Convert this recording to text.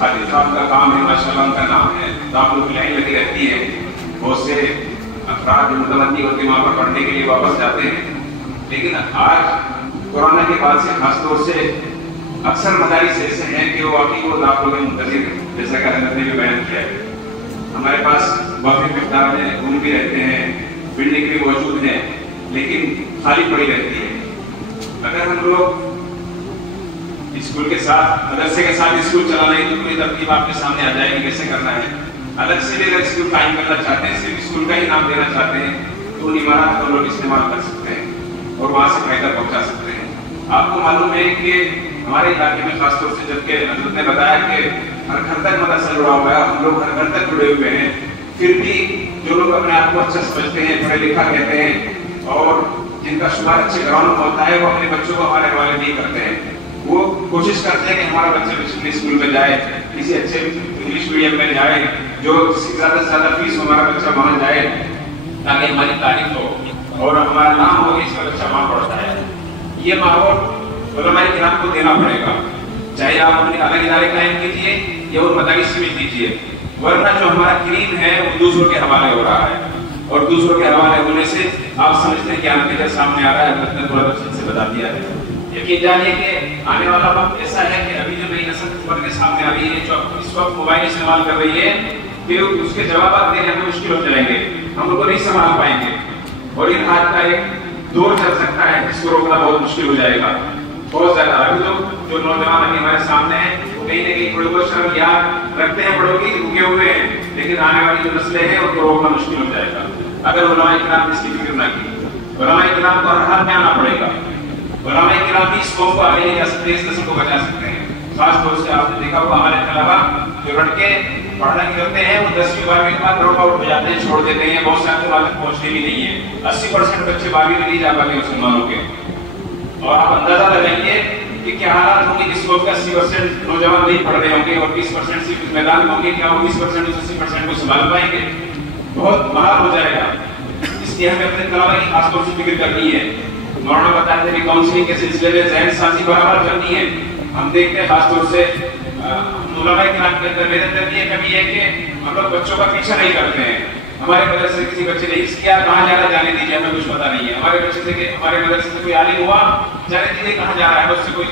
خالد صاحب کا کام ہے، ماشاءاللہ ان کا نام ہے، تو آپ لوگ کی لائن لگی رہتی ہے، بہت سے افراد جو متمدی ہوتے ہیں وہاں پر پڑھنے کے لیے واپس جاتے ہیں. لیکن آج کورونا کے بعد سے خاص طور سے اکثر مدارس ایسے ہیں کہ وہ واقعی وہ داخلوں میں منتظر ہیں، جیسا کہ حضرت نے بھی بیان کیا ہے. ہمارے پاس وافر مقدار میں روم بھی رہتے ہیں، بلڈنگ بھی موجود ہے، لیکن خالی پڑی رہتی ہے. اگر ہم لوگ اسکول کے ساتھ مدرسے کے ساتھ اسکول چلانا ہے تو پوری ترتیب آپ کے سامنے آ جائے گی کیسے کرنا ہے. الگ سے بھی اگر اسکول قائم کرنا چاہتے ہیں، صرف اسکول کا ہی نام دینا چاہتے ہیں، تو ان عمارات کو لوگ استعمال کر سکتے ہیں اور وہاں سے فائدہ پہنچا سکتے ہیں. آپ کو معلوم ہے کہ ہمارے علاقے میں خاص طور سے جبکہ حضرت نے بتایا کہ ہر گھر تک مدرسہ جڑا ہوا ہے، ہم لوگ ہر گھر تک جڑے ہوئے ہیں، پھر بھی جو لوگ اپنے آپ کو اچھا سمجھتے ہیں، پڑھے لکھا کہتے ہیں اور جن کا شمار اچھے گراؤنڈ میں ہوتا ہے، وہ اپنے بچوں کو ہمارے حوالے نہیں کرتے ہیں. وہ کوشش کرتے ہیں کہ ہمارا بچہ اسکول میں جائے، کسی اچھے انگلش میڈیم میں جائے، جو زیادہ سے زیادہ فیس ہمارا بچہ وہاں جائے تاکہ ہماری تعریف ہو اور ہمارا نام ہو کہ اس کا بچہ وہاں پڑھتا ہے. یہ ماحول علماء کرام کو دینا پڑے گا، چاہے آپ اپنے الگ ادارے قائم کیجیے یا وہ مدارس میں دیجیے، ورنہ جو ہمارا کریم ہے وہ دوسروں کے حوالے ہو رہا ہے اور دوسروں کے حوالے ہونے سے آپ سمجھتے ہیں کہ نتیجہ سامنے آ رہا ہے. حضرت نے تھوڑا تفصیل سے بتا دیا ہے. یقین جانیے کہ آنے والا وقت ایسا ہے کہ ابھی جو نئی نسل ابھر کے سامنے آ رہی ہے، جو اس وقت موبائل استعمال کر رہی ہے، کہ اس کے جوابات دینے میں مشکل ہو جائیں گے، ہم لوگ کو نہیں سنبھال پائیں گے اور ان حالات کا ایک دور چل سکتا ہے جس کو روکنا بہت مشکل ہو جائے گا. بہت زیادہ ابھی تو جو نوجوان ابھی ہمارے سامنے ہیں وہ کہیں نہ کہیں تھوڑی بہت شرم یاد رکھتے ہیں، بڑوں کی رکے ہوئے ہیں، لیکن آنے والی جو نسلیں ہیں ان کو روکنا مشکل ہو جائے گا اگر علماء کرام نے اس کی فکر نہ کی. علماء کرام کو ہر حال میں آنا پڑے گا. علماء کرام بھی اس قوم کو آگے لے جا سکتے ہیں، اس نسل کو بچا سکتے ہیں. خاص طور سے آپ نے دیکھا ہوگا ہمارے طلبا جو رٹ کے پڑھنا کرتے ہیں وہ 10ویں 12ویں کے بعد ڈراپ آؤٹ ہو جاتے ہیں، چھوڑ دیتے ہیں. بہت سارے والد پہنچتے بھی نہیں ہیں. 80% بچے 12ویں میں نہیں جا پاتے مسلمانوں کے. اور آپ اندازہ لگائیے کہ کیا حالات ہوں گے جس قوم کے 80% نوجوان نہیں پڑھ رہے ہوں گے اور 20% صرف میدان میں ہوں گے. کیا وہ 20% اس 80% کو سنبھال پائیں گے؟ بہت محال ہو جائے گا. اس لیے ہمیں اپنے طلبا کی خاص طور سے فکر کرنی ہے. مولانا بتاتے ہیں کہ کاؤنسلنگ کے سلسلے میں ذہن سازی برابر کرنی ہے. ہم دیکھتے ہیں خاص طور سے علماء کرام کے اندر میرے اندر یہ کمی ہے کہ ہم لوگ بچوں کا پیچھا نہیں کرتے ہیں. ہمارے مدرسے سے کسی بچے نے اس کیا کہاں جا رہا ہے جانے دیجیے، ہمیں کچھ پتا نہیں ہے. ہمارے بچے سے کہ ہمارے مدرسے سے کوئی عالم ہوا جانے دیجیے کہاں جا رہا ہے، اس سے کوئی